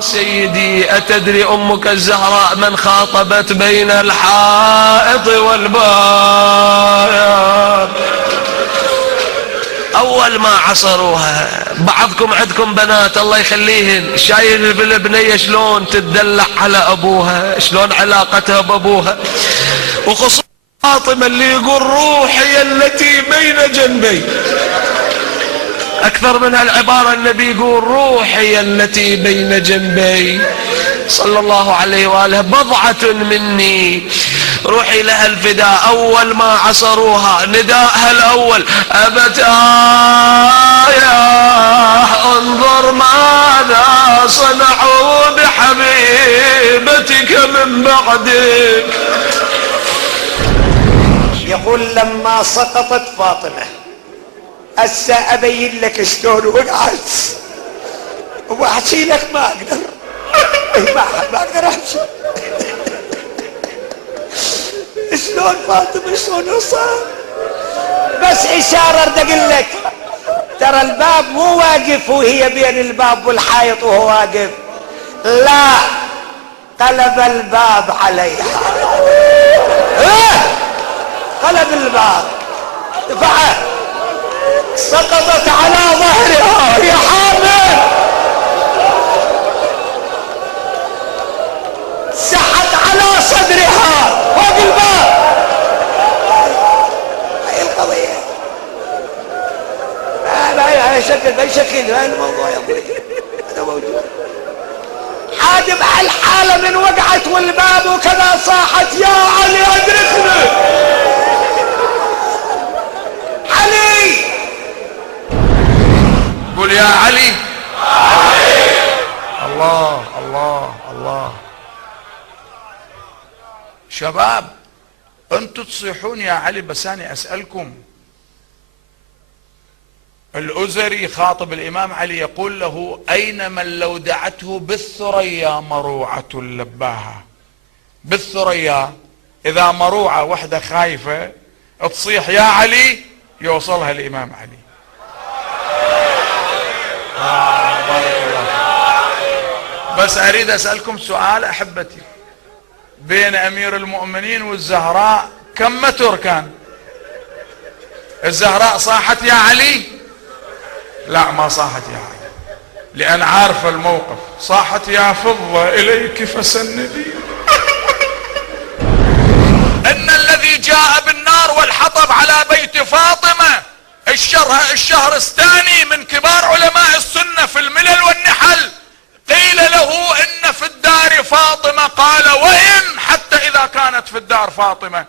سيدي أتدري أمك الزهراء من خاطبت بين الحائط والباب؟ أول ما عصروها. بعضكم عندكم بنات الله يخليهن، شايف البنية شلون تدلع على أبوها، شلون علاقتها بأبوها، وخصوصا فاطمة اللي يقول روحي التي بين جنبي. أكثر من هالعبارة النبي يقول روحي التي بين جنبي صلى الله عليه وآله بضعة مني روحي لها الفداء. أول ما عصروها نداءها الأول أبتايا انظر ماذا صنعوا بحبيبتك من بعدك. يقول لما سقطت فاطمة هسه أبين لك شلون وقعت وأحكي لك ما أقدر ما أقدر أحكي شلون فاطمة شلون وصل. بس إشارة بدي أقول لك ترى الباب مو واقف وهي بين الباب والحائط وهو واقف، لا قلب الباب عليها، قلب الباب دفعه سقطت على ظهرها يا حامل، سحت على صدرها فوق الباب. هاي القضية لا شكل باي شكل هاي الموضوع يا ابوي هذا موجود. عاد بهالحالة من وقعت والباب وكذا صاحت يا علي ادركني علي. قول يا علي. الله الله الله. شباب انتوا تصيحون يا علي، بس انا اسألكم. الأزري خاطب الامام علي يقول له اين من لو دعته بالثريا مروعة لباها. بالثريا اذا مروعة وحدة خايفة تصيح يا علي يوصلها الامام علي. بارك الله. بس اريد اسألكم سؤال احبتي، بين امير المؤمنين والزهراء كم متر كان؟ الزهراء صاحت يا علي؟ لا ما صاحت يا علي، لان عارفه الموقف. صاحت يا فضة اليك فسندي. ان الذي جاء بالنار والحطب على بيت فاطمة الشهر الثاني من كبار علماء السنة في الملل والنحل، قيل له ان في الدار فاطمة، قال وين حتى اذا كانت في الدار فاطمة.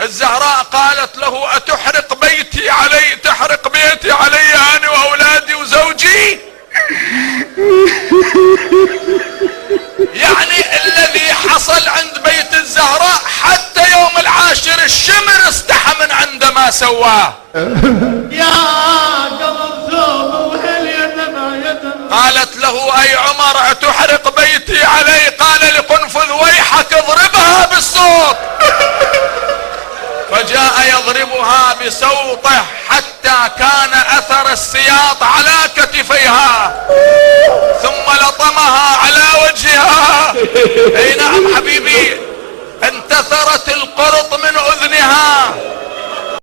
الزهراء قالت له اتحرق بيتي علي، تحرق بيتي علي انا واولادي وزوجي؟ يعني الذي حصل عند بيت الزهراء حتى يوم العاشر الشمر استحى من عند ما سواه. يا قلب ثوب وهل يتم. قالت له اي عمر اتحرق بيتي علي؟ قال لقنفذ ويحك اضربها بالصوت. فجاء يضربها بصوته حتى كان اثر السياط على كتفيها، ثم لطمها على وجهها. اي نعم حبيبي، انتثرت القرط من